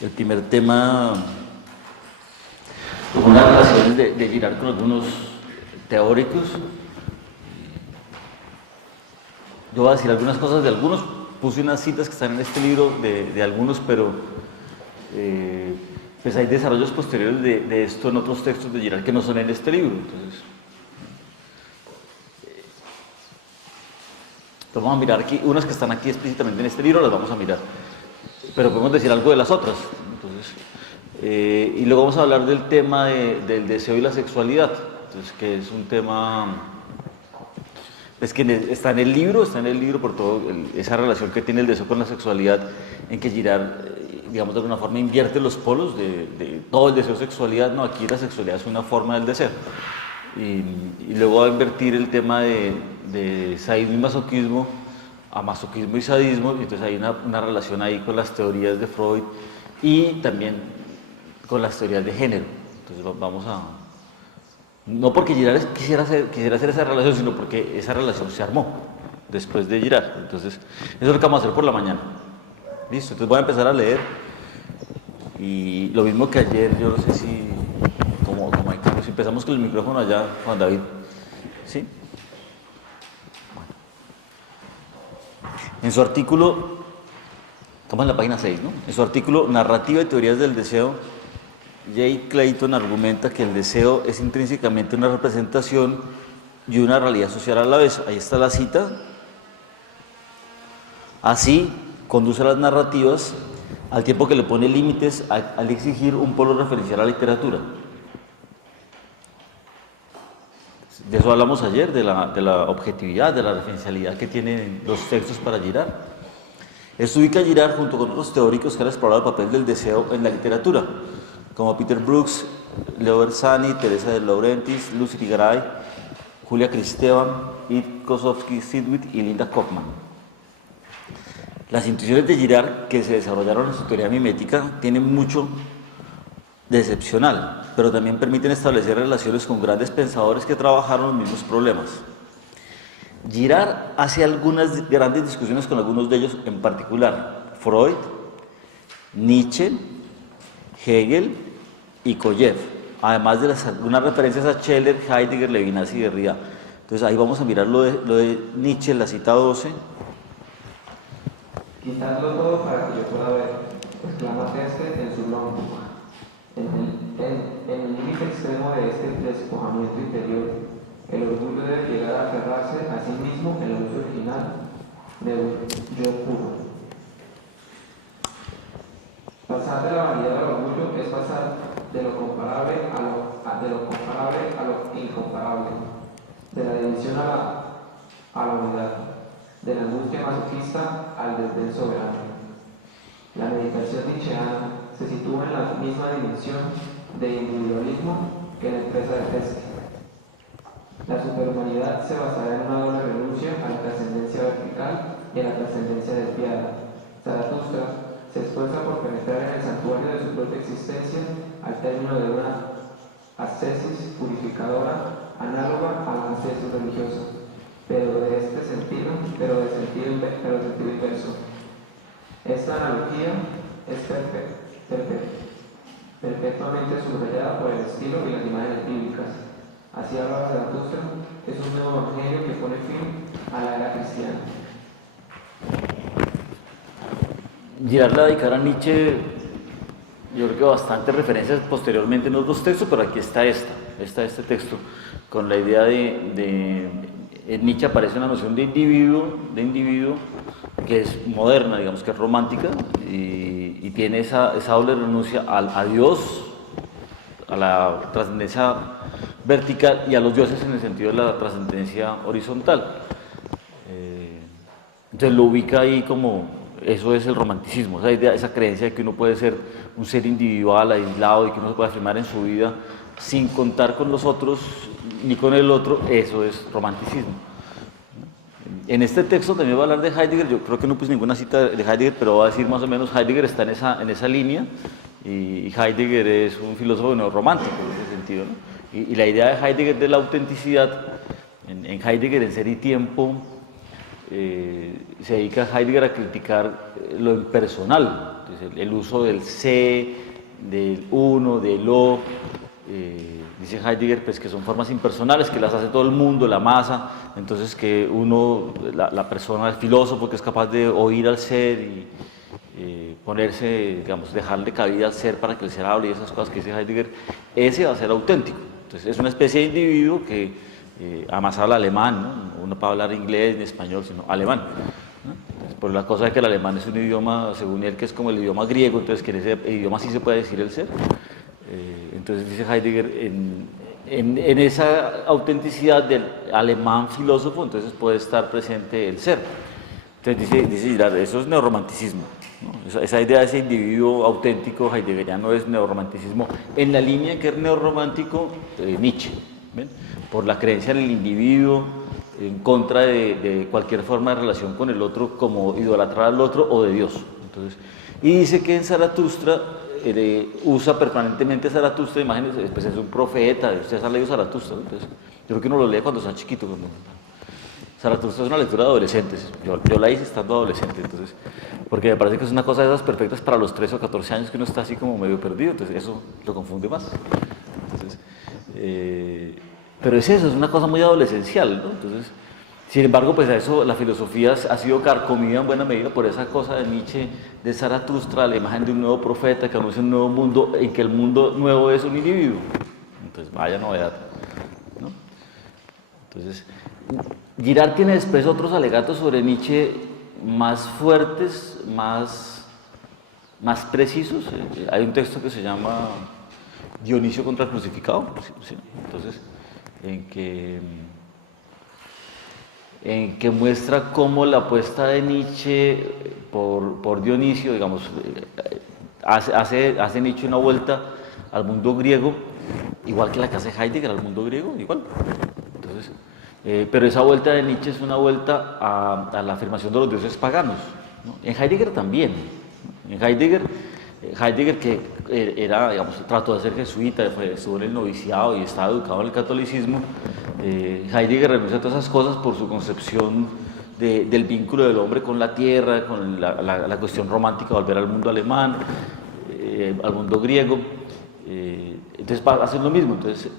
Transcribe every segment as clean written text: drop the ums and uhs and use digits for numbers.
El primer tema, unas relaciones de Girard con algunos teóricos. Yo voy a decir algunas cosas de algunos, puse unas citas que están en este libro de algunos, pero pues hay desarrollos posteriores de esto en otros textos de Girard que no son en este libro. Entonces, vamos a mirar aquí, unas que están aquí explícitamente en este libro las vamos a mirar, pero podemos decir algo de las otras. Entonces, y luego vamos a hablar del tema del deseo y la sexualidad, entonces, que es un tema es que está en el libro por todo esa relación que tiene el deseo con la sexualidad, en que Girard, digamos, de alguna forma invierte los polos de todo el deseo sexualidad. No, aquí la sexualidad es una forma del deseo. Y luego va a invertir el tema de sadismo y masoquismo a masoquismo y sadismo, y entonces hay una relación ahí con las teorías de Freud y también con las teorías de género. Entonces vamos a... No porque Girard quisiera hacer esa relación, sino porque esa relación se armó después de Girard. Entonces, eso es lo que vamos a hacer por la mañana. Listo, entonces voy a empezar a leer. Y lo mismo que ayer, yo no sé si, como hay cambios, si empezamos con el micrófono allá, Juan David. ¿Sí? Bueno. En su artículo, estamos en la página 6, ¿no? En su artículo Narrativa y teorías del deseo, J. Clayton argumenta que el deseo es intrínsecamente una representación y una realidad social a la vez. Ahí está la cita. Así, conduce a las narrativas al tiempo que le pone límites al exigir un polo referencial a la literatura. De eso hablamos ayer, de la objetividad, de la referencialidad que tienen los textos para Girard. Esto ubica a Girard junto con otros teóricos que han explorado el papel del deseo en la literatura, como Peter Brooks, Leo Bersani, Teresa de Laurentiis, Lucy Irigaray, Julia Kristeva, Eve Kosofsky-Sidgwick y Linda Kaufman. Las intuiciones de Girard, que se desarrollaron en su teoría mimética, tienen mucho de excepcional, pero también permiten establecer relaciones con grandes pensadores que trabajaron los mismos problemas. Girard hace algunas grandes discusiones con algunos de ellos, en particular Freud, Nietzsche, Hegel y Kojev, además de algunas referencias a Scheler, Heidegger, Levinas y Derrida. Entonces ahí vamos a mirar lo de Nietzsche, la cita 12. Quitadlo todo para que yo pueda ver, exclama este en su lombo. En el límite extremo de este despojamiento interior, el orgullo debe llegar a aferrarse a sí mismo en la luz original de un yo puro. Pasar de la vanidad al orgullo es pasar de lo comparable a lo incomparable, de la división a la unidad, de la angustia masoquista al desdén soberano. La meditación nietzscheana se sitúa en la misma dimensión de individualismo que la empresa de Hesse. La superhumanidad se basará en una doble renuncia a la trascendencia vertical y a la trascendencia desviada. Zaratustra se esfuerza por penetrar en el santuario de su propia existencia al término de una ascesis purificadora análoga a la ascesis religiosa, pero de sentido inverso. Esta analogía es perpetuamente subrayada por el estilo y las imágenes bíblicas. Así hablaba Zaratustra, es un nuevo evangelio que pone fin a la era cristiana. Girard le dedicará a Nietzsche, yo creo que bastantes referencias posteriormente en los dos textos, pero aquí está este texto, con la idea en Nietzsche aparece una noción de individuo que es moderna, digamos que es romántica, y tiene esa doble renuncia a Dios, a la trascendencia vertical, y a los dioses en el sentido de la trascendencia horizontal. Entonces lo ubica ahí como... Eso es el romanticismo, esa idea, esa creencia de que uno puede ser un ser individual, aislado, y que uno se puede afirmar en su vida sin contar con los otros ni con el otro. Eso es romanticismo. En este texto también va a hablar de Heidegger. Yo creo que no puse ninguna cita de Heidegger, pero va a decir más o menos Heidegger está en esa línea, y Heidegger es un filósofo romántico en ese sentido, ¿no? Y la idea de Heidegger de la autenticidad, en Heidegger, en Ser y Tiempo, se dedica Heidegger a criticar lo impersonal. Entonces, el uso del se, del uno, del lo, dice Heidegger pues, que son formas impersonales, que las hace todo el mundo, la masa, entonces que uno, la persona, el filósofo que es capaz de oír al ser y ponerse, digamos, dejarle cabida al ser para que el ser hable y esas cosas que dice Heidegger, ese va a ser auténtico. Entonces es una especie de individuo que además habla alemán, ¿no? Uno puede hablar inglés ni español, sino alemán, ¿no? Entonces, por la cosa de que el alemán es un idioma, según él, que es como el idioma griego, entonces que en ese idioma sí se puede decir el ser. Entonces dice Heidegger, en esa autenticidad del alemán filósofo, entonces puede estar presente el ser. Entonces dice Girard, eso es neorromanticismo, ¿no? Esa idea de ese individuo auténtico heideggeriano es neorromanticismo en la línea que es neorromántico Nietzsche, ¿ven? Por la creencia en el individuo, en contra de cualquier forma de relación con el otro, como idolatrar al otro o de Dios. Entonces, y dice que en Zaratustra usa permanentemente Zaratustra, imagínense, pues es un profeta, ustedes han leído Zaratustra, ¿no? Entonces, yo creo que uno lo lee cuando está chiquito. Zaratustra es una lectura de adolescentes, yo la hice estando adolescente, entonces, porque me parece que es una cosa de esas perfectas para los 13 o 14 años que uno está así como medio perdido, entonces eso lo confunde más. Entonces, pero es eso, es una cosa muy adolescencial, ¿no? Entonces, sin embargo, pues a eso la filosofía ha sido carcomida en buena medida por esa cosa de Nietzsche, de Zaratustra, la imagen de un nuevo profeta que anuncia un nuevo mundo, en que el mundo nuevo es un individuo. Entonces, vaya novedad, ¿no? Entonces, Girard tiene después otros alegatos sobre Nietzsche más fuertes, más precisos. Hay un texto que se llama Dionisio contra el crucificado, ¿sí? Entonces, en que muestra cómo la apuesta de Nietzsche por Dionisio, digamos, hace Nietzsche una vuelta al mundo griego, igual que la que hace Heidegger al mundo griego, igual. Entonces, pero esa vuelta de Nietzsche es una vuelta a la afirmación de los dioses paganos, ¿no? En Heidegger también. En Heidegger que era, digamos, trató de ser jesuita, estuvo en el noviciado y estaba educado en el catolicismo, Heidegger renuncia a todas esas cosas por su concepción del vínculo del hombre con la tierra, con la cuestión romántica, volver al mundo alemán, al mundo griego. Entonces hacen lo mismo. Entonces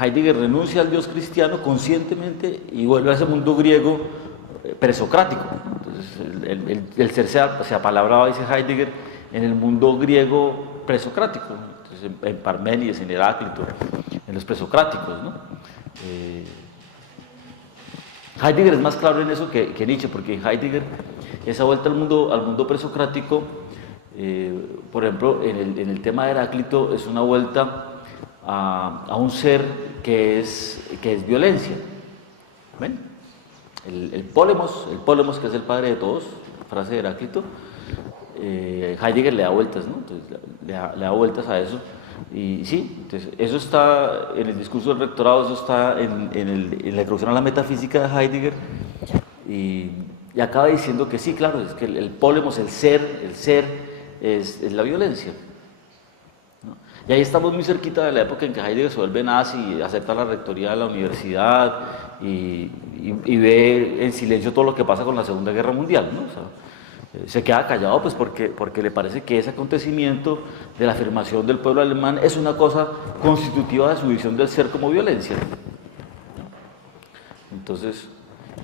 Heidegger renuncia al Dios cristiano conscientemente y vuelve a ese mundo griego presocrático. Entonces el ser se apalabraba, dice Heidegger, en el mundo griego presocrático. Entonces, en Parménides, en Heráclito, en los presocráticos, ¿no? Heidegger es más claro en eso que Nietzsche, porque Heidegger, esa vuelta al mundo presocrático, por ejemplo, en el tema de Heráclito, es una vuelta a un ser que es violencia. ¿Ven? El Pólemos, que es el padre de todos, frase de Heráclito, Heidegger le da vueltas, ¿no? Entonces, le da vueltas a eso. Y sí, entonces, eso está en el discurso del rectorado, eso está en la introducción a la metafísica de Heidegger, y acaba diciendo que sí, claro, es que el Pólemos, el ser es la violencia, ¿no? Y ahí estamos muy cerquita de la época en que Heidegger se vuelve nazi, acepta la rectoría de la universidad y ve en silencio todo lo que pasa con la Segunda Guerra Mundial, ¿no? O sea, se queda callado pues porque le parece que ese acontecimiento de la afirmación del pueblo alemán es una cosa constitutiva de su visión del ser como violencia, ¿no? Entonces,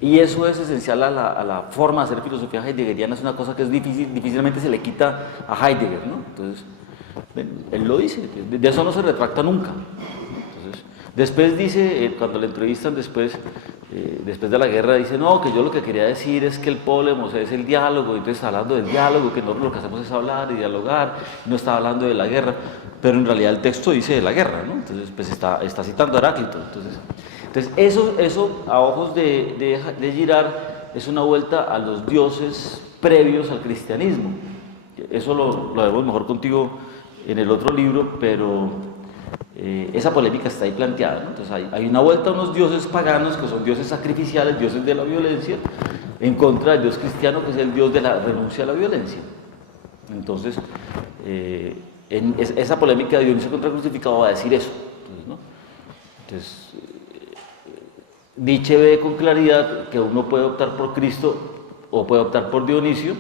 y eso es esencial a la forma de hacer filosofía heideggeriana, es una cosa que es difícilmente se le quita a Heidegger, ¿no? Entonces, él lo dice, de eso no se retracta nunca. Entonces, después dice, cuando le entrevistan después de la guerra, dice, no, que yo lo que quería decir es que el Pólemos es el diálogo, entonces está hablando del diálogo, que nosotros lo que hacemos es hablar y dialogar, no está hablando de la guerra, pero en realidad el texto dice de la guerra, ¿no? Entonces, pues está citando a Heráclito. Entonces eso a ojos de Girard es una vuelta a los dioses previos al cristianismo. Eso lo vemos mejor contigo en el otro libro, pero esa polémica está ahí planteada, ¿no? Entonces hay una vuelta a unos dioses paganos que son dioses sacrificiales, dioses de la violencia, en contra del dios cristiano que es el dios de la renuncia a la violencia. Entonces, esa polémica de Dionisio contra el crucificado va a decir eso. Entonces, Nietzsche ve con claridad que uno puede optar por Cristo o puede optar por Dionisio,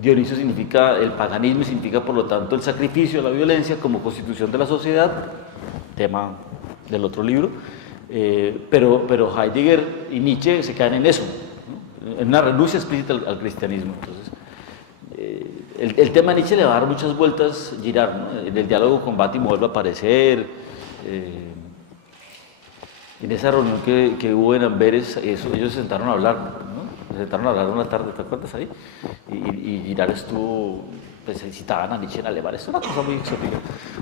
Dionisio significa el paganismo y significa por lo tanto el sacrificio, la violencia como constitución de la sociedad, tema del otro libro, pero Heidegger y Nietzsche se quedan en eso, ¿no? En una renuncia explícita al cristianismo. Entonces, el tema de Nietzsche le va a dar muchas vueltas Girard, ¿no? En el diálogo con Bátimo vuelve a aparecer. En esa reunión que hubo en Amberes, ellos se sentaron a hablar, ¿no? Se sentaron a hablar una tarde, ¿te acuerdas ahí? Y Girard estuvo, pues citaban a Nietzsche en alemán, es una cosa muy exótica,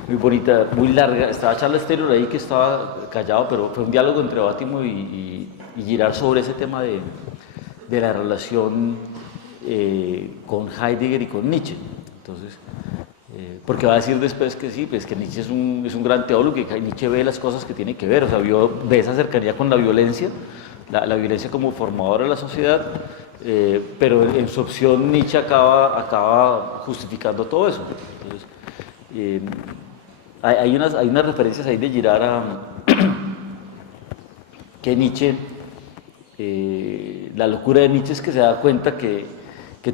muy bonita, muy larga. Estaba Charles Taylor ahí que estaba callado, pero fue un diálogo entre Bátimo y Girard sobre ese tema de la relación con Heidegger y con Nietzsche. Entonces, porque va a decir después que sí, pues que Nietzsche es un gran teólogo y que Nietzsche ve las cosas que tiene que ver, o sea, ve esa cercanía con la violencia, la violencia como formadora de la sociedad, pero en su opción Nietzsche acaba justificando todo eso. Entonces, hay unas referencias ahí de Girard a que Nietzsche, la locura de Nietzsche es que se da cuenta que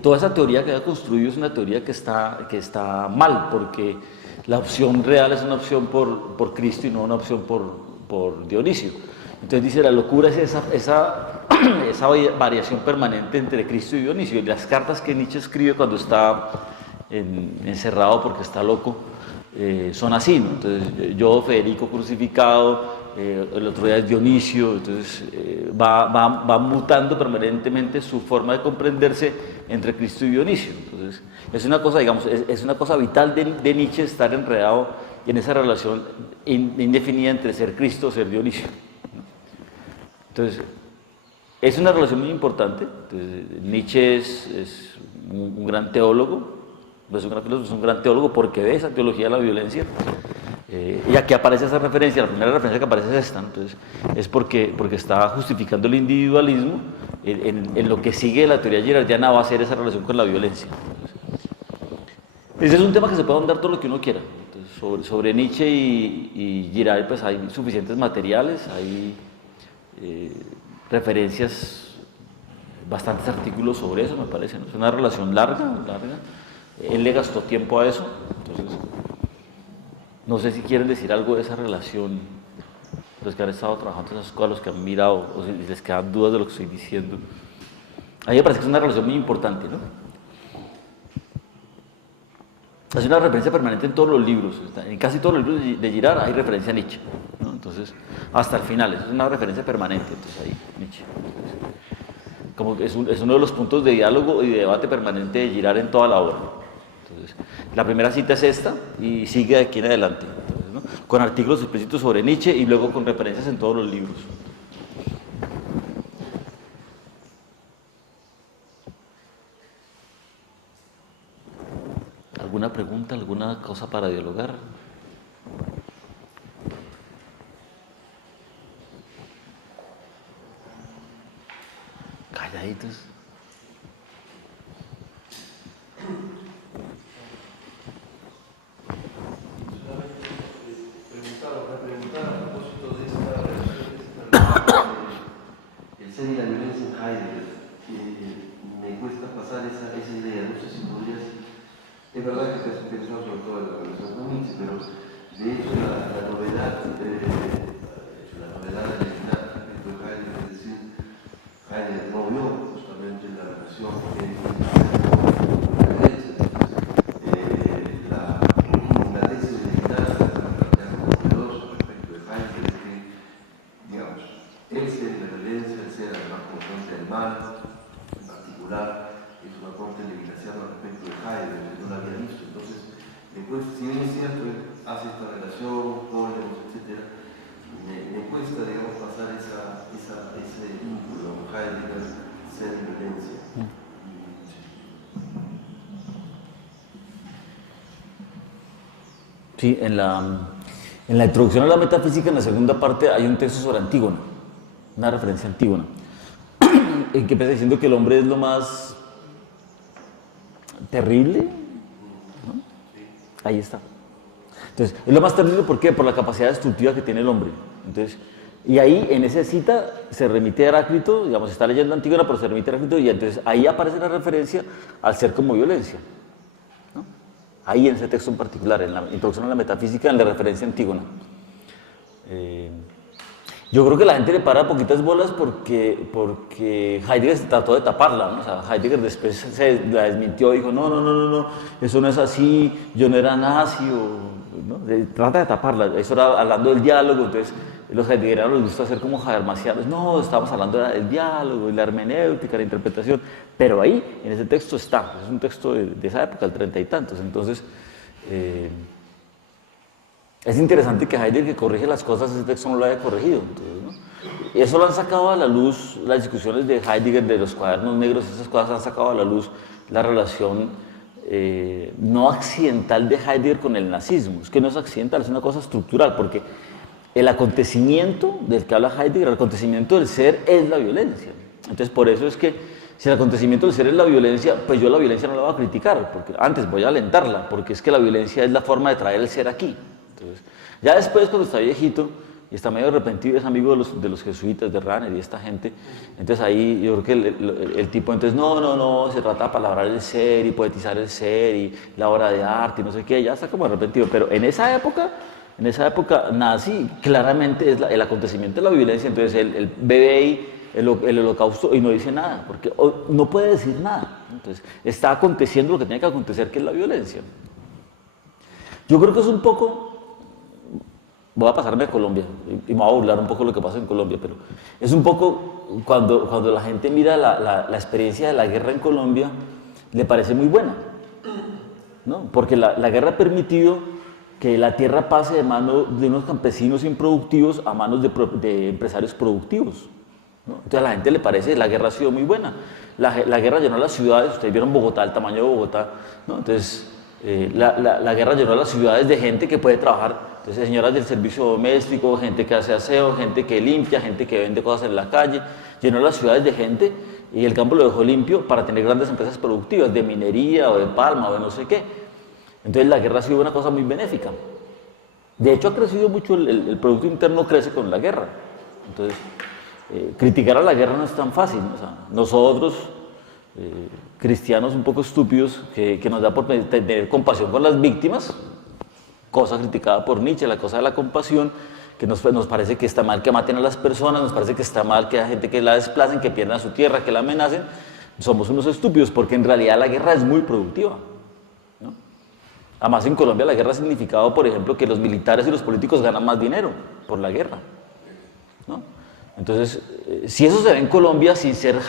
toda esa teoría que ha construido es una teoría que está mal, porque la opción real es una opción por Cristo y no una opción por Dionisio. Entonces dice, la locura es esa variación permanente entre Cristo y Dionisio. Y las cartas que Nietzsche escribe cuando está encerrado porque está loco, son así, ¿no? Entonces, yo, Federico crucificado, el otro día es Dionisio, entonces va mutando permanentemente su forma de comprenderse entre Cristo y Dionisio. Entonces, es una cosa, digamos, es una cosa vital de Nietzsche estar enredado en esa relación indefinida entre ser Cristo o ser Dionisio. Entonces, es una relación muy importante. Entonces, Nietzsche es un gran teólogo, no es un gran filósofo, es un gran teólogo porque ve esa teología de la violencia. Y aquí aparece esa referencia, la primera referencia que aparece es esta, entonces es porque está justificando el individualismo. En lo que sigue la teoría girardiana va a ser esa relación con la violencia. Ese es un tema que se puede ahondar todo lo que uno quiera. Entonces, sobre Nietzsche y Girard pues hay suficientes materiales, hay referencias, bastantes artículos sobre eso, me parece, ¿no? Es una relación larga. Él le gastó tiempo a eso, entonces no sé si quieren decir algo de esa relación, los que han estado trabajando en esas cosas, los que han mirado, o si les quedan dudas de lo que estoy diciendo. A mí me parece que es una relación muy importante, ¿no? Es una referencia permanente en todos los libros, en casi todos los libros de Girard hay referencia a Nietzsche, ¿no? Entonces, hasta el final, es una referencia permanente, entonces ahí, Nietzsche. Entonces, como que es uno de los puntos de diálogo y de debate permanente de Girard en toda la obra. Entonces, la primera cita es esta y sigue de aquí en adelante, entonces, ¿no? Con artículos explícitos sobre Nietzsche y luego con referencias en todos los libros. ¿Alguna pregunta, alguna cosa para dialogar? Calladitos. Preguntar a propósito de esta relación, el ser y la violencia en Heidegger. Me cuesta pasar esa idea, no sé si podrías. Es verdad que te has pensado sobre todo en la relación con Nietzsche, pero de hecho la novedad de respecto a Heidegger, es decir, Heidegger no vio justamente la relación entre la violencia. La tesis de Girard plantea algo poderoso respecto de Heidegger, es que, digamos, el ser de la violencia, el ser además constante del mal, en particular, es una corte levinciana respecto de Heidegger, que no la había visto. Entonces, después, si bien es cierto, él hace esta relación, Polemos, etc., me cuesta, digamos, pasar ese vínculo con Heidegger, ser y violencia. Sí, en la introducción a la metafísica, en la segunda parte, hay un texto sobre Antígona, una referencia a Antígona, en que empieza diciendo que el hombre es lo más terrible, ¿no? Ahí está. Entonces, es lo más terrible, ¿por qué? Por la capacidad destructiva que tiene el hombre. Entonces, Y ahí, en esa cita, se remite a Heráclito, digamos, está leyendo Antígona, pero se remite a Heráclito, y entonces ahí aparece la referencia al ser como violencia, ¿no? Ahí en ese texto en particular, en la introducción a la metafísica, en la referencia a Antígona. Yo creo que la gente le para poquitas bolas porque Heidegger se trató de taparla, ¿no? O sea, Heidegger después se la desmintió y dijo, no, eso no es así, yo no era nazi, ¿no? Trata de taparla, eso era hablando del diálogo, entonces los heideggerianos les gusta hacer como habermasianos, no, estamos hablando del diálogo, de la hermenéutica, la interpretación, pero ahí, en ese texto está, es un texto de esa época, el 30 y tantos, entonces... es interesante que Heidegger, que corrige las cosas, ese texto no lo haya corregido. Entonces, ¿no? Y eso lo han sacado a la luz, las discusiones de Heidegger, de los cuadernos negros, esas cosas han sacado a la luz la relación no accidental de Heidegger con el nazismo. Es que no es accidental, es una cosa estructural, porque el acontecimiento del que habla Heidegger, el acontecimiento del ser es la violencia. Entonces, por eso es que si el acontecimiento del ser es la violencia, pues yo la violencia no la voy a criticar, porque antes voy a alentarla, porque es que la violencia es la forma de traer el ser aquí. Entonces, ya después, cuando está viejito y está medio arrepentido, es amigo de los jesuitas, de Rahner y esta gente, entonces ahí yo creo que el tipo, entonces, no, se trata de palabrar el ser y poetizar el ser y la obra de arte y no sé qué, ya está como arrepentido, pero en esa época nazi, claramente es el acontecimiento de la violencia, entonces él bebe ahí el holocausto y no dice nada, porque no puede decir nada, entonces está aconteciendo lo que tiene que acontecer, que es la violencia. Yo creo que es un poco... Voy a pasarme a Colombia y me voy a burlar un poco de lo que pasa en Colombia, pero es un poco cuando la gente mira la experiencia de la guerra en Colombia, le parece muy buena, ¿no? Porque la guerra ha permitido que la tierra pase de manos de unos campesinos improductivos a manos de empresarios productivos, ¿no? Entonces a la gente le parece, la guerra ha sido muy buena. La guerra llenó las ciudades, ustedes vieron Bogotá, el tamaño de Bogotá, ¿no? Entonces la guerra llenó las ciudades de gente que puede trabajar. Entonces, señoras del servicio doméstico, gente que hace aseo, gente que limpia, gente que vende cosas en la calle, llenó las ciudades de gente y el campo lo dejó limpio para tener grandes empresas productivas de minería o de palma o de no sé qué. Entonces, la guerra ha sido una cosa muy benéfica. De hecho, ha crecido mucho, el Producto Interno crece con la guerra. Entonces, criticar a la guerra no es tan fácil, ¿no? O sea, nosotros, cristianos un poco estúpidos, que nos da por tener compasión con las víctimas, cosa criticada por Nietzsche, la cosa de la compasión, que nos parece que está mal que maten a las personas, nos parece que está mal que haya gente que la desplacen, que pierdan su tierra, que la amenacen. Somos unos estúpidos porque en realidad la guerra es muy productiva, ¿no? Además en Colombia la guerra ha significado, por ejemplo, que los militares y los políticos ganan más dinero por la guerra, ¿no? Entonces, si eso se ve en Colombia, sin ser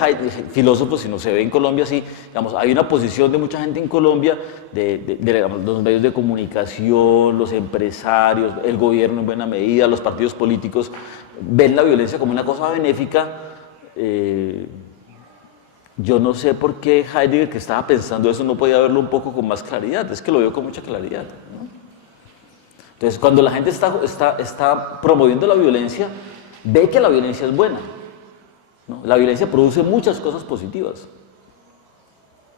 filósofo, si no se ve en Colombia, sí, digamos, hay una posición de mucha gente en Colombia, digamos, los medios de comunicación, los empresarios, el gobierno en buena medida, los partidos políticos, ven la violencia como una cosa benéfica. Yo no sé por qué Heidegger, que estaba pensando eso, no podía verlo un poco con más claridad, es que lo veo con mucha claridad, ¿no? Entonces, cuando la gente está promoviendo la violencia, ve que la violencia es buena, ¿no? La violencia produce muchas cosas positivas.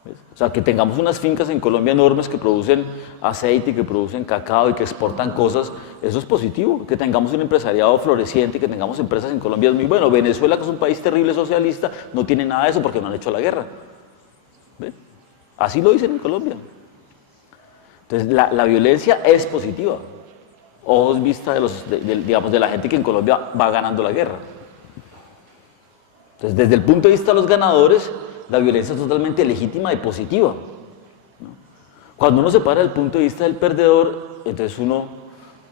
¿Ves? O sea, que tengamos unas fincas en Colombia enormes que producen aceite, que producen cacao y que exportan cosas, eso es positivo. Que tengamos un empresariado floreciente, que tengamos empresas en Colombia es muy bueno. Venezuela, que es un país terrible socialista, no tiene nada de eso porque no han hecho la guerra. ¿Ves? Así lo dicen en Colombia. Entonces, la violencia es positiva. Ojos vista digamos, de la gente que en Colombia va ganando la guerra. Entonces, desde el punto de vista de los ganadores, la violencia es totalmente legítima y positiva, ¿no? Cuando uno se para del punto de vista del perdedor, entonces uno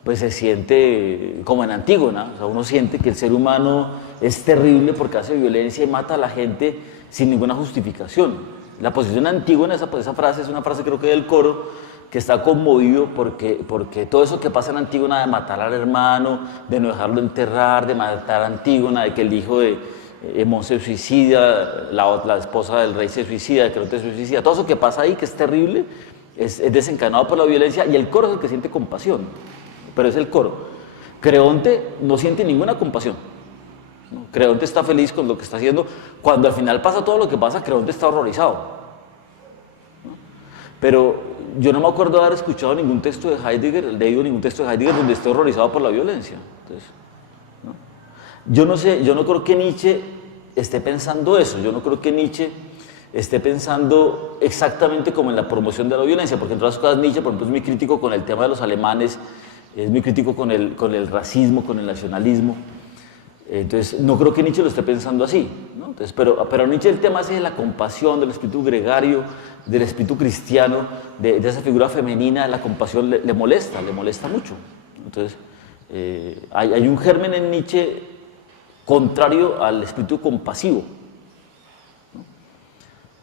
pues, se siente como en Antígona, o sea, uno siente que el ser humano es terrible porque hace violencia y mata a la gente sin ninguna justificación. La posición Antígona, esa frase es una frase creo que del coro, que está conmovido porque todo eso que pasa en Antígona de matar al hermano, de no dejarlo enterrar, de matar a Antígona, de que el hijo de Hemón se suicida, la esposa del rey se suicida, de que el otro se suicida, todo eso que pasa ahí, que es terrible, es desencadenado por la violencia y el coro es el que siente compasión, pero es el coro. Creonte no siente ninguna compasión, ¿no? Creonte está feliz con lo que está haciendo, cuando al final pasa todo lo que pasa, Creonte está horrorizado, ¿no? Pero yo no me acuerdo de haber escuchado ningún texto de Heidegger, leído ningún texto de Heidegger donde esté horrorizado por la violencia. Entonces, ¿no? Yo no sé, yo no creo que Nietzsche esté pensando eso, yo no creo que Nietzsche esté pensando exactamente como en la promoción de la violencia, porque entre otras cosas Nietzsche, por ejemplo, es muy crítico con el tema de los alemanes, es muy crítico con el racismo, con el nacionalismo. Entonces, no creo que Nietzsche lo esté pensando así, ¿no? Entonces, pero Nietzsche el tema ese de la compasión, del espíritu gregario, del espíritu cristiano, de esa figura femenina, la compasión le molesta mucho. Entonces, hay un germen en Nietzsche contrario al espíritu compasivo, ¿no?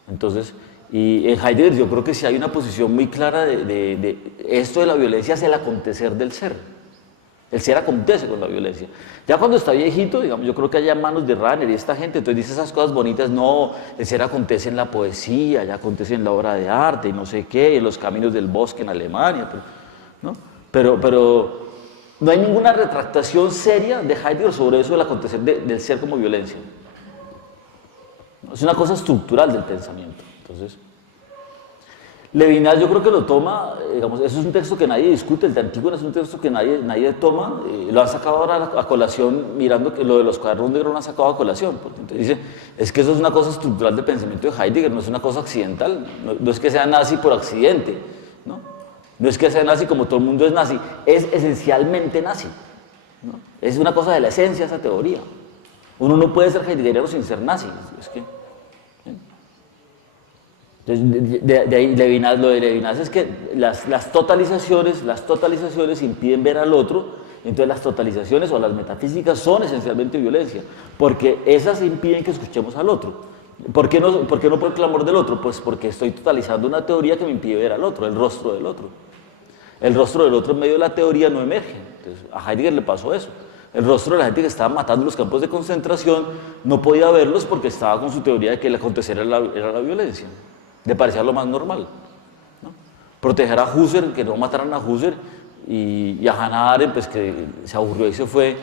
Entonces, y en Heidegger yo creo que sí hay una posición muy clara de esto de la violencia es el acontecer del ser. El ser acontece con la violencia. Ya cuando está viejito, digamos, yo creo que allá en manos de Rahner y esta gente, entonces dice esas cosas bonitas, no, el ser acontece en la poesía, ya acontece en la obra de arte y no sé qué, en los caminos del bosque en Alemania, ¿no? Pero no hay ninguna retractación seria de Heidegger sobre eso del acontecer del ser como violencia. Es una cosa estructural del pensamiento. Entonces, Levinas yo creo que lo toma, digamos, eso es un texto que nadie discute, el de Antígona es un texto que nadie toma, lo han sacado ahora a colación, mirando que lo de los cuadernos negros lo han sacado a colación, porque entonces dice, es que eso es una cosa estructural del pensamiento de Heidegger, no es una cosa accidental, no es que sea nazi por accidente, no es que sea nazi como todo el mundo es nazi, es esencialmente nazi, ¿no? Es una cosa de la esencia esa teoría, uno no puede ser heideggeriano sin ser nazi, es que... Entonces, de ahí lo de Levinas es que las totalizaciones impiden ver al otro, entonces las totalizaciones o las metafísicas son esencialmente violencia, porque esas impiden que escuchemos al otro. ¿Por qué no por el clamor del otro? Pues porque estoy totalizando una teoría que me impide ver al otro, el rostro del otro. El rostro del otro en medio de la teoría no emerge. Entonces, a Heidegger le pasó eso. El rostro de la gente que estaba matando en los campos de concentración no podía verlos porque estaba con su teoría de que el acontecer era la violencia. Le parecía lo más normal, ¿no? Proteger a Husserl, que no mataran a Husserl, y a Hannah Arendt, pues que se aburrió y se fue,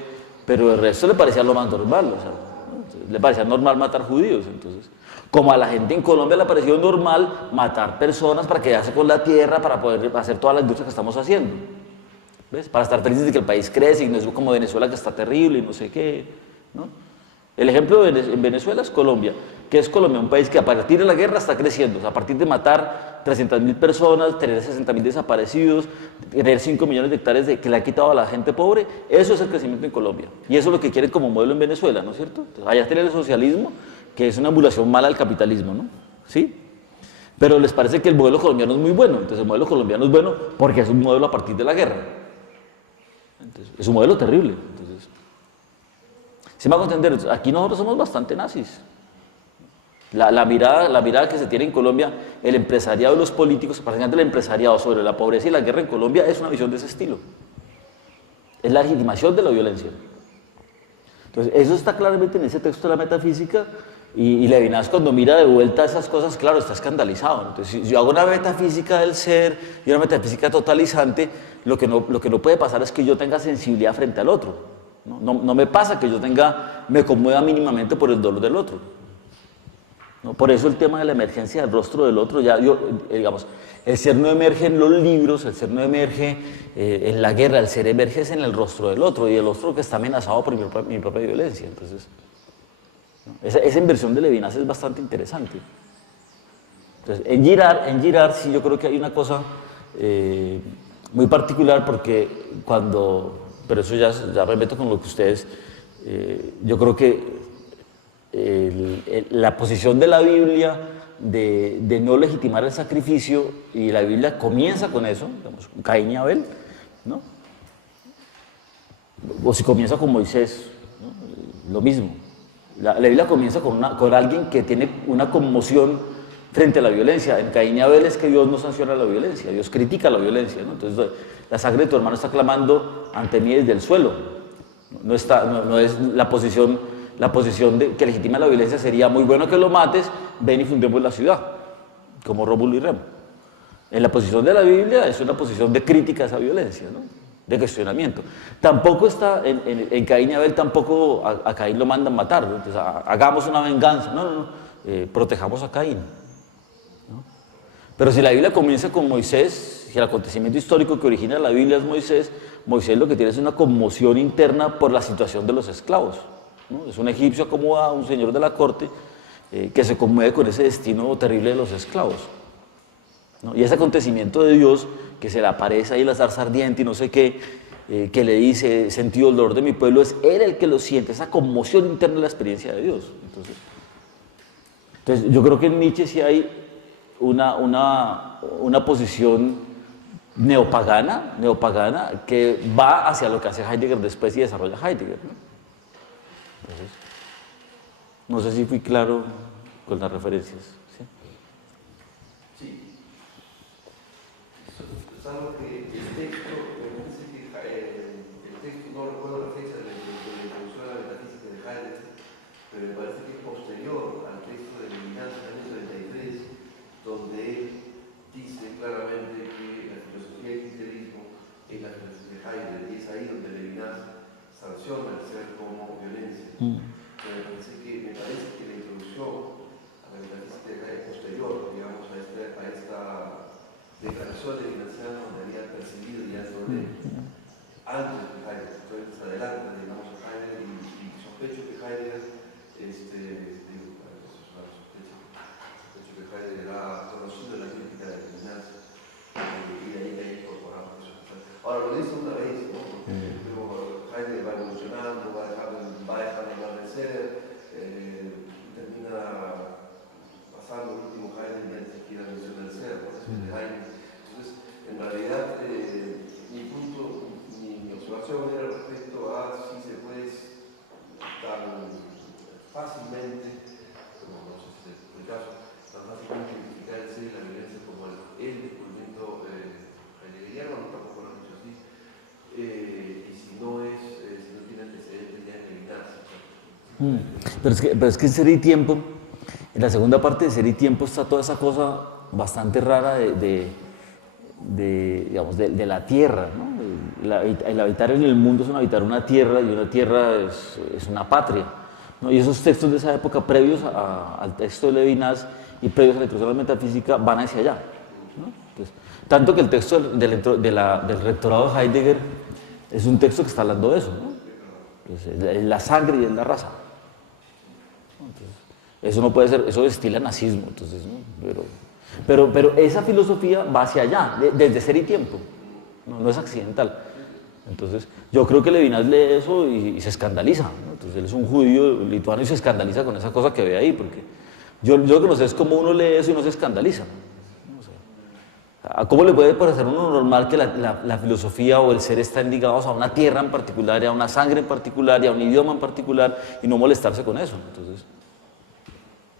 pero el resto le parecía lo más normal, o sea, ¿no? Le parecía normal matar judíos, entonces, como a la gente en Colombia le pareció normal matar personas para quedarse con la tierra, para poder hacer todas las luchas que estamos haciendo, ¿ves? Para estar felices de que el país crece y no es como Venezuela que está terrible y no sé qué, ¿no? El ejemplo en Venezuela es Colombia, que es Colombia, un país que a partir de la guerra está creciendo, o sea, a partir de matar 300.000 personas, tener 60.000 desaparecidos, tener 5 millones de hectáreas que le ha quitado a la gente pobre, eso es el crecimiento en Colombia. Y eso es lo que quieren como modelo en Venezuela, ¿no es cierto? Entonces, allá tienen el socialismo, que es una emulación mala del capitalismo, ¿no? ¿Sí? Pero les parece que el modelo colombiano es muy bueno, entonces el modelo colombiano es bueno porque es un modelo a partir de la guerra. Entonces, es un modelo terrible. Entonces, ¿sí me hago entender? Aquí nosotros somos bastante nazis. La mirada que se tiene en Colombia, el empresariado y los políticos, particularmente el empresariado sobre la pobreza y la guerra en Colombia, es una visión de ese estilo. Es la legitimación de la violencia. Entonces, eso está claramente en ese texto de la metafísica, y Levinas cuando mira de vuelta esas cosas, claro, está escandalizado. Entonces, si yo hago una metafísica del ser y una metafísica totalizante, lo que no puede pasar es que yo tenga sensibilidad frente al otro. No me pasa que yo me conmueva mínimamente por el dolor del otro. ¿No? Por eso el tema de la emergencia del rostro del otro, digamos, el ser no emerge en los libros, el ser no emerge en la guerra, el ser emerge en el rostro del otro, y el otro que está amenazado por mi propia violencia. Entonces, ¿no? Esa inversión de Levinas es bastante interesante. Entonces, en Girard sí yo creo que hay una cosa muy particular, porque pero eso ya me meto con lo que ustedes, yo creo que la posición de la Biblia de no legitimar el sacrificio, y la Biblia comienza con eso, digamos, Caín y Abel, ¿no? O si comienza con Moisés, ¿no? Lo mismo. La Biblia comienza con alguien que tiene una conmoción frente a la violencia. En Caín y Abel es que Dios no sanciona la violencia, Dios critica la violencia, ¿no? Entonces, la sangre de tu hermano está clamando ante mí desde el suelo. No es la posición que legitima la violencia sería: muy bueno que lo mates, ven y fundemos la ciudad, como Rómulo y Remo. En la posición de la Biblia es una posición de crítica a esa violencia, ¿no? De cuestionamiento. Tampoco está, en Caín y Abel tampoco a Caín lo mandan matar, ¿no? Entonces, hagamos una venganza, no, protejamos a Caín, ¿no? Pero si la Biblia comienza con Moisés, si el acontecimiento histórico que origina la Biblia es Moisés lo que tiene es una conmoción interna por la situación de los esclavos. ¿no? Es un egipcio acomodado, un señor de la corte, que se conmueve con ese destino terrible de los esclavos, ¿no? Y ese acontecimiento de Dios, que se le aparece ahí la zarza ardiente y no sé qué, que le dice, he sentido el dolor de mi pueblo, es él el que lo siente, esa conmoción interna de la experiencia de Dios. Entonces yo creo que en Nietzsche sí hay una posición neopagana que va hacia lo que hace Heidegger después y desarrolla Heidegger, ¿no? Entonces, no sé si fui claro con las referencias. ¿Sí? Sí. Es algo que el texto, me parece que el texto, no recuerdo la fecha de la introducción a la metafísica de Heidegger, pero me parece que es posterior al texto de Levinas del año 33, donde él dice claramente que la filosofía del cristianismo es la filosofía de Heidegger, y es ahí donde Levinas sanciona el ser como violencia. Me parece que la introducción a la metafísica de Heidegger es posterior, digamos, a esta declaración de Levinasiano donde había percibido ya sobre antes de Heidegger. Entonces adelanta, digamos, a Heidegger y sospecho que Heidegger, sospecho que Heidegger ha conocido la crítica de Levinas y de ahí que ha incorporado eso. Ahora lo dice una vez, ¿no? Porque Heidegger va evolucionando, va dejando de ser, termina pasando el último Heidegger y ya ni siquiera menciona el ser, ¿no? Entonces, en realidad, mi observación era respecto a si se puede tan fácilmente, como no sé si es el caso, tan fácilmente identificar el ser y la violencia como el descubrimiento heideggeriano, no tampoco lo han dicho así, y si no tiene antecedentes ya en Levinas. Pero es que en Ser y Tiempo, en la segunda parte de Ser y Tiempo está toda esa cosa bastante rara digamos, de la tierra, ¿no? El habitar en el mundo es un habitar una tierra, y una tierra es una patria, ¿no? Y esos textos de esa época, previos al texto de Levinas y previos a la introducción a la metafísica, van hacia allá, ¿no? Entonces, tanto que el texto del rectorado de Heidegger es un texto que está hablando de eso, ¿no? Entonces, es la sangre y es la raza. Entonces, eso no puede ser, eso destila nazismo, entonces, ¿no? Pero esa filosofía va hacia allá, desde Ser y Tiempo, no es accidental. Entonces, yo creo que Levinas lee eso y se escandaliza, ¿no? Entonces, él es un judío lituano y se escandaliza con esa cosa que ve ahí, porque yo lo que no sé es cómo uno lee eso y no se escandaliza, ¿no? O sea, ¿cómo le puede parecer a uno normal que la filosofía o el ser están ligados a una tierra en particular, y a una sangre en particular, y a un idioma en particular, y no molestarse con eso? Entonces,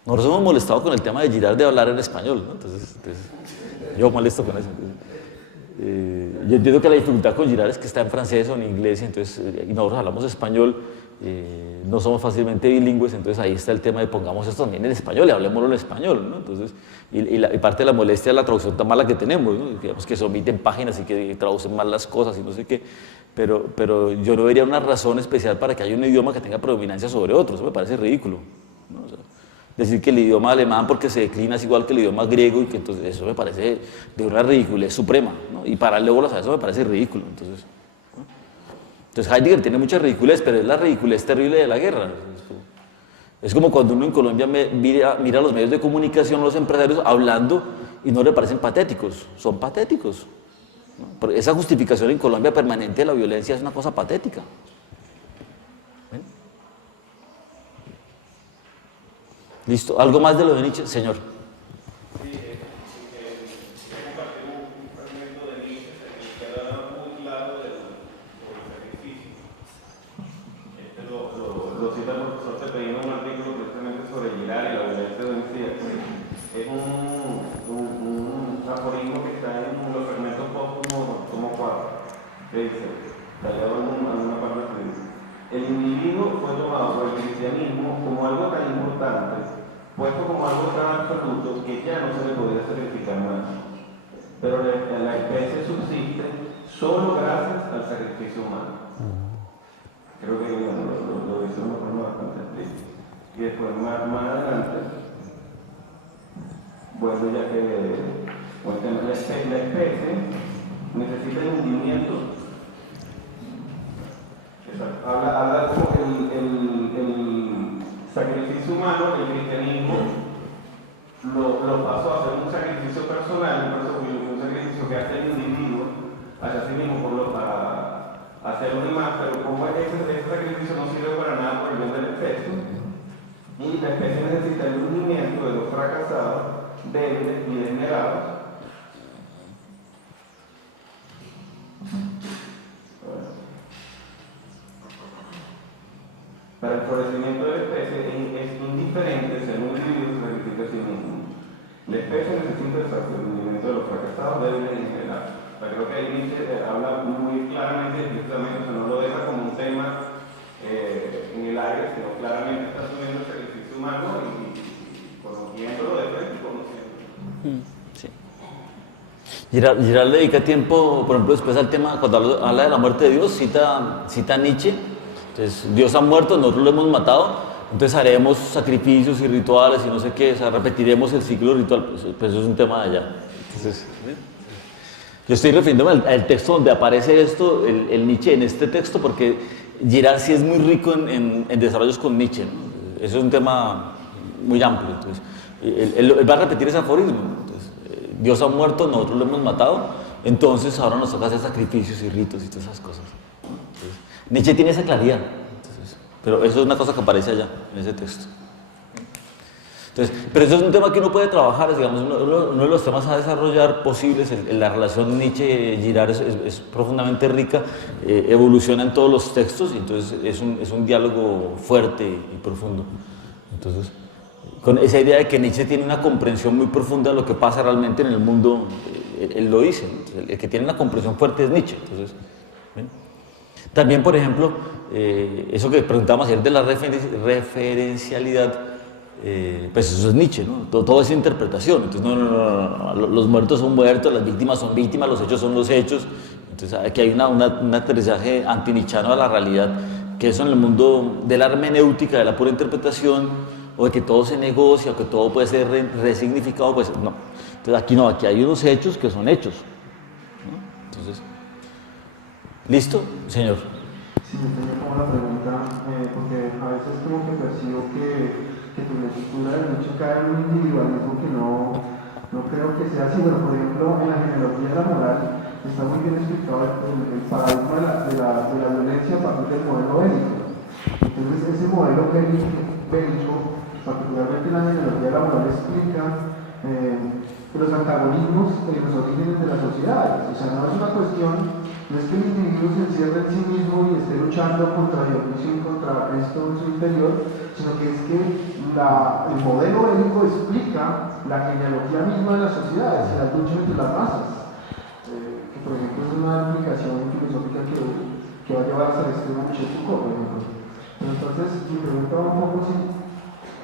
nosotros hemos molestado con el tema de Girard de hablar en español, ¿no? Entonces yo molesto con eso. Yo entiendo que la dificultad con Girard es que está en francés o en inglés, entonces, y nosotros hablamos español, no somos fácilmente bilingües, entonces ahí está el tema de pongamos esto también en español y hablemoslo en español, ¿no? Entonces, y parte de la molestia es la traducción tan mala que tenemos, ¿no? Digamos que se omiten páginas y que traducen mal las cosas y no sé qué, pero yo no vería una razón especial para que haya un idioma que tenga predominancia sobre otro, eso me parece ridículo, ¿no? O sea, decir que el idioma alemán porque se declina es igual que el idioma griego y que entonces eso me parece de una ridiculez suprema, ¿no? Y paralelo a eso me parece ridículo. Entonces Heidegger tiene mucha ridiculez, pero es la ridiculez terrible de la guerra. Es como cuando uno en Colombia mira los medios de comunicación, los empresarios hablando y no le parecen patéticos, son patéticos, ¿no? Esa justificación en Colombia permanente de la violencia es una cosa patética. ¿Listo? ¿Algo más de lo de Nietzsche? Señor. Sí, compartir un fragmento de Nietzsche que queda muy claro sobre el sacrificio. Lo cita el profesor Cepedino en un artículo precisamente sobre Girard y la violencia de Nietzsche. Es un aforismo que está en los fragmentos póstumos como 4, que dice, tallado en una parte que dice: el individuo fue tomado por el cristianismo como algo tan importante, puesto como algo tan absoluto, que ya no se le podía sacrificar más. Pero la especie subsiste solo gracias al sacrificio humano. Creo que lo dice de una forma bastante explícita. Y después, más adelante, bueno, ya que la especie necesita el hundimiento. Habla como el humano, el cristianismo lo pasó a ser un sacrificio personal, un sacrificio que hace el individuo hacia sí mismo para hacer los demás, pero como ese sacrificio no sirve para nada por el bien de la especie, y la especie necesita el unimiento de los fracasados, débiles y degenerados. Para el florecimiento de la especie es indiferente si un individuo se sacrifica a sí mismo. La especie necesita el sacrificio de los fracasados, débiles y degenerados. Creo que ahí Nietzsche habla muy claramente y explícitamente, o sea, no lo deja como un tema en el aire, sino claramente está asumiendo el sacrificio humano y conociéndolo de frente y conociéndolo. Sí. Girard le dedica tiempo, por ejemplo, después al tema, cuando habla de la muerte de Dios, cita a Nietzsche. Entonces, Dios ha muerto, nosotros lo hemos matado, entonces haremos sacrificios y rituales y no sé qué, o sea, repetiremos el ciclo ritual, pues eso es un tema de allá. Entonces, yo estoy refiriéndome al texto donde aparece esto, el Nietzsche en este texto, porque Girard sí es muy rico en desarrollos con Nietzsche, ¿no? Eso es un tema muy amplio, entonces, él va a repetir ese aforismo, entonces, Dios ha muerto, nosotros lo hemos matado, entonces ahora nos toca hacer sacrificios y ritos y todas esas cosas. Entonces, Nietzsche tiene esa claridad, entonces, pero eso es una cosa que aparece allá, en ese texto. Entonces, pero eso es un tema que uno puede trabajar, digamos, uno de los temas a desarrollar posibles, la relación Nietzsche-Girard es profundamente rica, evoluciona en todos los textos, y entonces es un diálogo fuerte y profundo. Entonces, con esa idea de que Nietzsche tiene una comprensión muy profunda de lo que pasa realmente en el mundo, él lo dice, ¿no? Entonces, el que tiene una comprensión fuerte es Nietzsche. Entonces, ¿ven? También, por ejemplo, eso que preguntábamos ayer de la referencialidad, pues eso es Nietzsche, ¿no? Todo es interpretación. Entonces, no, los muertos son muertos, las víctimas son víctimas, los hechos son los hechos. Entonces, aquí hay un aterrizaje antinichano a la realidad, que eso en el mundo de la hermenéutica, de la pura interpretación, o de que todo se negocia, o que todo puede ser resignificado, pues no. Entonces, aquí no, aquí hay unos hechos que son hechos, ¿no? Entonces, ¿listo, señor? Sí, me tenía como la pregunta, porque a veces como que percibo que tu lectura de Nietzsche cae en un individualismo que no creo que sea así. Bueno, por ejemplo, en la genealogía de la moral está muy bien explicado el paradigma de la violencia a partir del modelo bélico. Entonces, ese modelo bélico, particularmente en la genealogía de la moral, explica los antagonismos y los orígenes de las sociedades. O sea, no es una cuestión, no es que el individuo se encierre en sí mismo y esté luchando contra Dionisio y contra Cristo en su interior, sino que es que el modelo bélico explica la genealogía misma de las sociedades y la lucha entre las razas, que por ejemplo es una aplicación filosófica que va a llevar hasta el extremo Michel Foucault, por ejemplo. Pero entonces, mi pregunta va un poco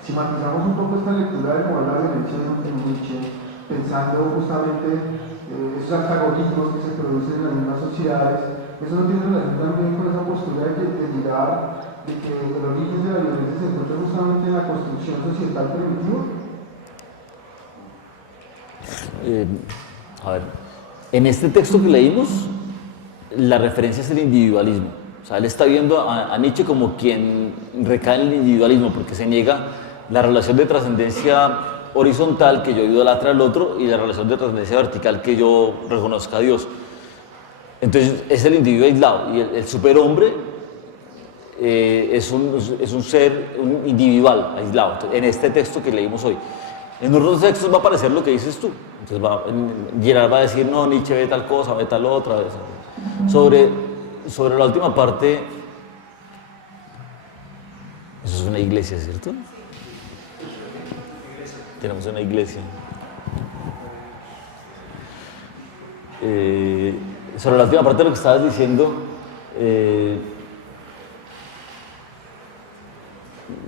si matizamos un poco esta lectura del modelo de la violencia en Nietzsche, pensando justamente esos antagonismos que se producen en las mismas sociedades, ¿eso no tiene relación también con esa postura de mirar de que el origen de la violencia se encuentra justamente en la construcción societal primitiva? A ver, en este texto que leímos, la referencia es el individualismo. O sea, él está viendo a Nietzsche como quien recae en el individualismo, porque se niega la relación de trascendencia horizontal, que yo idolatre al otro, y la relación de trascendencia vertical, que yo reconozca a Dios. Entonces, es el individuo aislado, y el superhombre es un ser individual, aislado, en este texto que leímos hoy. En otros textos va a aparecer lo que dices tú. Entonces, Girard va a decir, no, Nietzsche ve tal cosa, ve tal otra. Sobre la última parte, eso es una iglesia, ¿cierto? Tenemos una iglesia. Sobre la última parte de lo que estabas diciendo,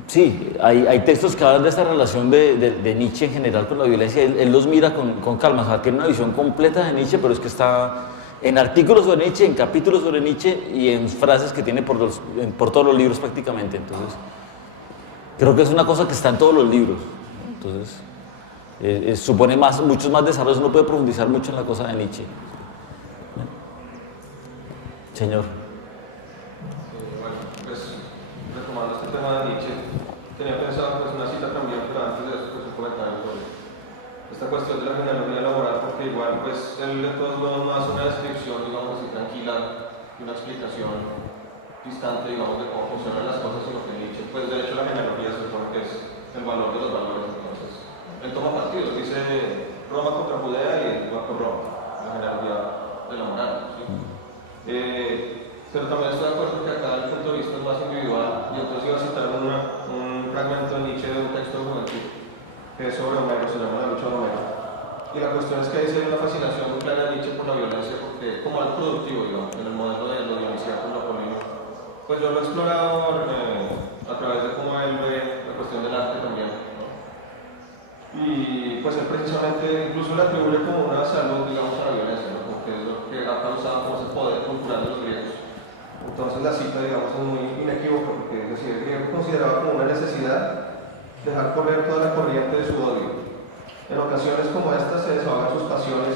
sí, hay textos que hablan de esta relación de Nietzsche en general con la violencia. Él los mira con calma, o sea, tiene una visión completa de Nietzsche, pero es que está en artículos sobre Nietzsche, en capítulos sobre Nietzsche y en frases que tiene por todos los libros prácticamente. Entonces, creo que es una cosa que está en todos los libros. Entonces, supone muchos más desarrollos, uno puede profundizar mucho en la cosa de Nietzsche. Señor. Bueno, pues retomando este tema de Nietzsche, tenía pensado pues una cita también, pero antes de eso pues un comentario sobre esta cuestión de la genealogía laboral, porque igual pues él de todos modos no hace una descripción, digamos así, tranquila, y una explicación distante, digamos, de cómo funcionan las cosas, sino que Nietzsche, pues de hecho la genealogía se supone que es el valor de los valores, entonces él toma partidos, dice Roma contra Judea y el con Roma, la genealogía de la moral, ¿sí? Pero también estoy de acuerdo que acá el punto de vista es más individual, y entonces iba a citar un fragmento de Nietzsche de un texto de juventud, que es sobre Homero, se llama La lucha de Homero. Y la cuestión es que ahí se ve una fascinación muy clara de Nietzsche por la violencia, porque como algo productivo, digamos, en el modelo de los dionisíacos napoleónicos. Pues yo lo he explorado a través de cómo él ve la cuestión del arte también, ¿no? Y pues él precisamente incluso le atribuye como una salud, digamos, a la violencia, ¿no? Porque es lo que ha causado como ese poder cultural de los griegos. Entonces la cita, digamos, es muy inequívoca, porque es decir, el griego consideraba como una necesidad dejar correr toda la corriente de su odio. En ocasiones como estas se desahogan sus pasiones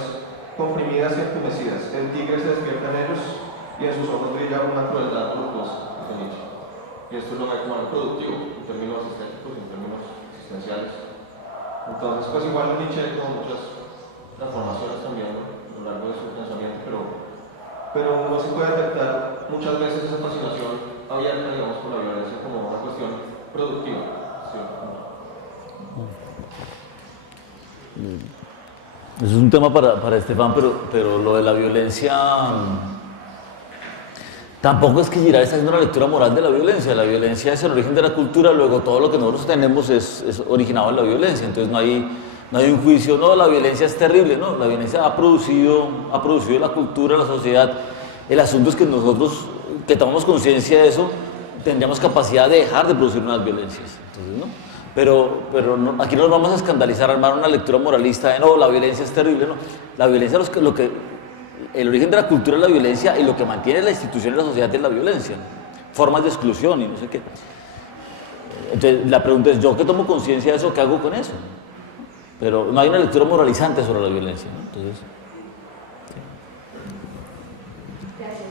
comprimidas y entumecidas. El tigre se despierta en ellos y en sus ojos brilla una crueldad voluptuosa, dice Nietzsche. Y esto lo ve como algo productivo, en términos estéticos y en términos existenciales. Entonces, pues igual Nietzsche con muchas transformaciones también, ¿no? A lo largo de su pensamiento, pero uno se puede detectar muchas veces esa fascinación abierta, digamos, por la violencia como una cuestión productiva. ¿Sí? Eso es un tema para Estefan, pero lo de la violencia tampoco es que Girard está haciendo una lectura moral de la violencia. La violencia es el origen de la cultura, luego todo lo que nosotros tenemos es originado en la violencia, entonces no hay un juicio, no, la violencia es terrible, no, la violencia ha producido la cultura, la sociedad. El asunto es que nosotros, que tomamos conciencia de eso, tendríamos capacidad de dejar de producir unas violencias, entonces, ¿no? Pero no, aquí no nos vamos a escandalizar, armar una lectura moralista de no, la violencia es terrible, no. La violencia, el origen de la cultura es la violencia y lo que mantiene la institución y la sociedad es la violencia, ¿no? Formas de exclusión y no sé qué. Entonces la pregunta es, ¿yo qué tomo conciencia de eso? ¿Qué hago con eso? Pero no hay una lectura moralizante sobre la violencia, ¿no? Entonces... Gracias.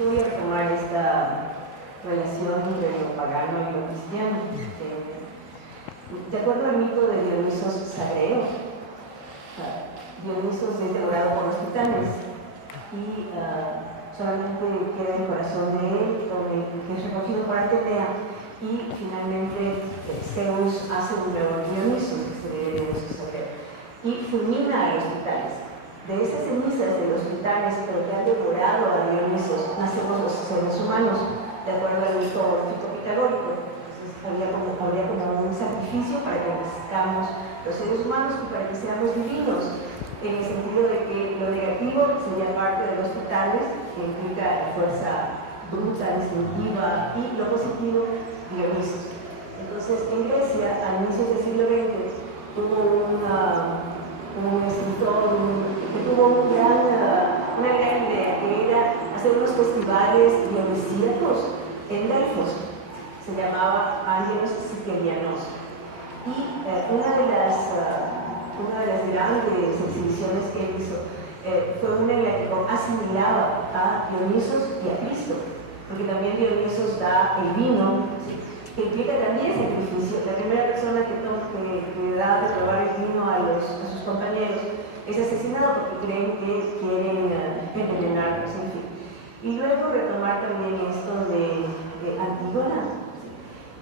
Yo voy a retomar esta relación entre lo pagano y lo cristiano. De acuerdo al mito de Dionisos Sagreo, Dionisos es devorado por los titanes y solamente queda el corazón de él, que es recogido por Atenea, y finalmente Zeus hace un nuevo Dioniso, que se ve de Dionisos Sagreo, y fulmina a los titanes. De esas cenizas de los titanes, pero que han devorado a Dionisos, nacemos los seres humanos, de acuerdo al mito pitagórico. Habría como un sacrificio para que nazcamos los seres humanos y para que seamos divinos, en el sentido de que lo negativo sería parte de los titanes, que implica la fuerza bruta, instintiva, y lo positivo, Dionisos. Entonces, en Grecia, a inicios del siglo XX, hubo un escritor que tuvo una gran idea, que era hacer unos festivales dionisíacos en Delfos. Se llamaba Ángelos Sicilianos. Y una de las grandes exhibiciones que él hizo fue una en la que asimilaba a Dionisos y a Cristo, porque también Dionisos da el vino, ¿sí?, que implica también sacrificio. La primera persona que da de probar el vino a sus compañeros es asesinado porque creen que quieren envenenarlos, en fin. Y luego retomar también esto de Antígona.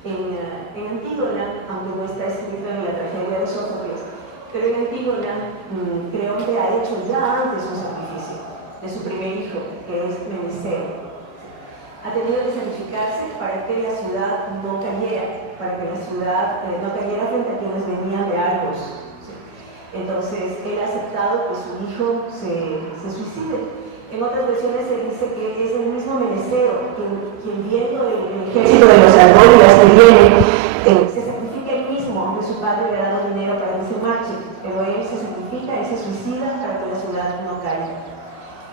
En Antígona, aunque no está escrito en la tragedia de Sófocles, pero en Antígona Creonte ha hecho ya antes un sacrificio de su primer hijo, que es Meneceo. Ha tenido que sacrificarse para que la ciudad no cayera, para que la ciudad no cayera frente a quienes venían de Argos. ¿Sí? Entonces, él ha aceptado que su hijo se suicide. En otras versiones se dice que es el mismo Meneceo quien viendo el ejército de los argólidas que viene, se sacrifica él mismo, aunque su padre le ha dado dinero para que se marche, pero él se sacrifica, él se suicida para que la ciudad no caiga.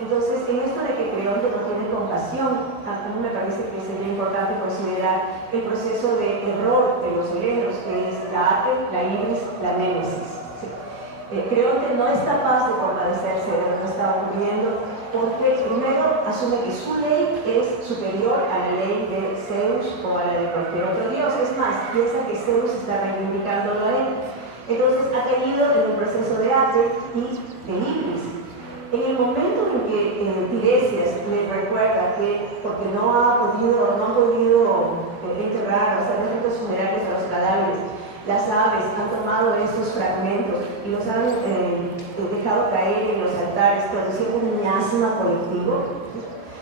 Entonces, en esto de que Creonte no tiene compasión, a mí me parece que sería importante considerar el proceso de error de los helenos, que es la ate, la ibris, la némesis. ¿Sí? Creonte no es capaz de compadecerse de lo que está ocurriendo, porque primero asume que su ley es superior a la ley de Zeus o a la de cualquier otro dios. Es más, piensa que Zeus está reivindicándolo a él. Entonces ha caído en un proceso de Ater y de Ibris. En el momento en que Tiresias le recuerda que, porque no han podido enterrar, hacer los ritos funerarios a los cadáveres, las aves han tomado estos fragmentos y los han dejado caer en los altares, produciendo un miasma colectivo,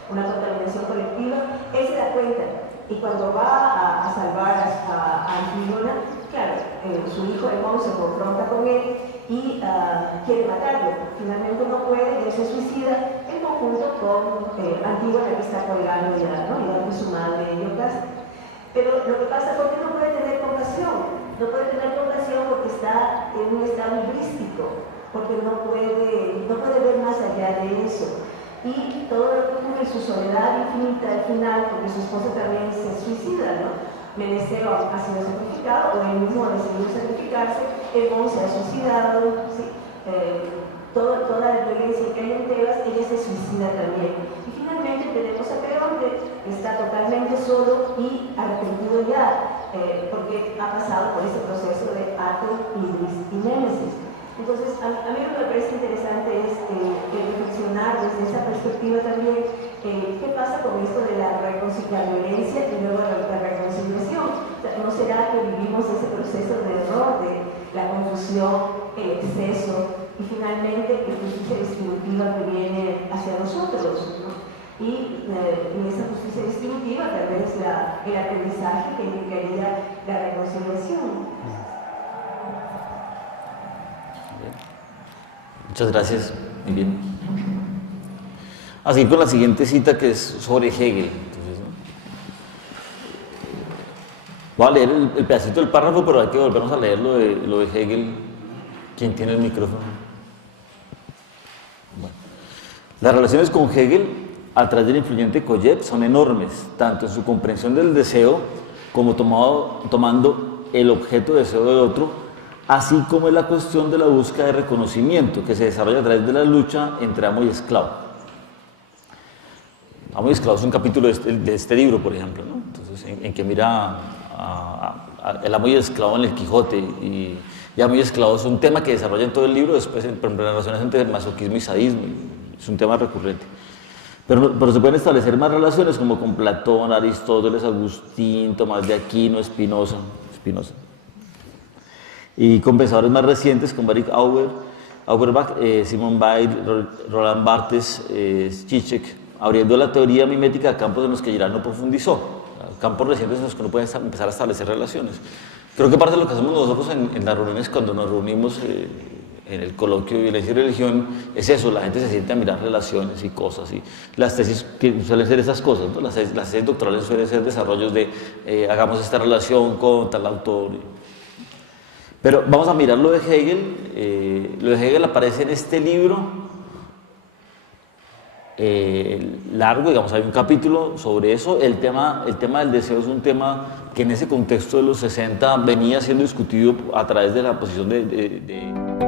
una contaminación colectiva, él se da cuenta. Y cuando va a salvar a Antígona, claro, su hijo Hemón se confronta con él y quiere matarlo. Finalmente no puede, y él se suicida en conjunto con Antígona, que está colgando ya, ¿no? Y su madre Yocasta. Pero lo que pasa es que no puede tener compasión. No puede tener compasión porque está en un estado hibrístico, porque no puede ver más allá de eso. Y todo lo que ocurre en su soledad infinita al final, porque su esposa también se suicida, ¿no? Menesteo ha sido sacrificado, o él mismo ha decidido sacrificarse, Hemón se ha suicidado, ¿sí? Toda la violencia que hay en Tebas, ella se suicida también. Y finalmente tenemos a Creonte, que está totalmente solo y arrepentido ya, porque ha pasado por ese proceso de Ater, Ibris y Némesis. Entonces, a mí lo que me parece interesante es reflexionar desde esa perspectiva también qué pasa con esto de la violencia y luego la reconciliación. O sea, ¿no será que vivimos ese proceso de error, de la confusión, el exceso y finalmente la justicia distributiva que viene hacia nosotros, ¿no? Y en esa justicia distributiva tal vez el aprendizaje que implicaría la reconciliación. Muchas gracias, muy bien. Así con la siguiente cita, que es sobre Hegel. Entonces, ¿no? Voy a leer el pedacito del párrafo, pero hay que volvernos a leer lo de Hegel. ¿Quién tiene el micrófono? Bueno. Las relaciones con Hegel, a través del influyente Kojev, son enormes, tanto en su comprensión del deseo como tomando el objeto de deseo del otro, así como en la cuestión de la búsqueda de reconocimiento que se desarrolla a través de la lucha entre amo y esclavo. Amo y esclavo es un capítulo de este libro, por ejemplo, ¿no? Entonces, en que mira el amo y el esclavo en el Quijote, y amo y esclavo es un tema que desarrolla en todo el libro, después en las relaciones entre masoquismo y sadismo, es un tema recurrente. Pero se pueden establecer más relaciones como con Platón, Aristóteles, Agustín, Tomás de Aquino, Spinoza. Y con pensadores más recientes como Erich Auerbach, Simon Weil, Roland Barthes, Zizek, abriendo la teoría mimética a campos en los que Girard no profundizó, campos recientes en los que uno puede empezar a establecer relaciones. Creo que parte de lo que hacemos nosotros en las reuniones, cuando nos reunimos en el coloquio de Violencia y Religión, es eso: la gente se siente a mirar relaciones y cosas, y las tesis suelen ser esas cosas, ¿no? Las tesis doctorales suelen ser desarrollos de hagamos esta relación con tal autor. Pero vamos a mirar lo de Hegel. Lo de Hegel aparece en este libro largo, digamos, hay un capítulo sobre eso. El tema del deseo es un tema que en ese contexto de los 60 venía siendo discutido a través de la posición de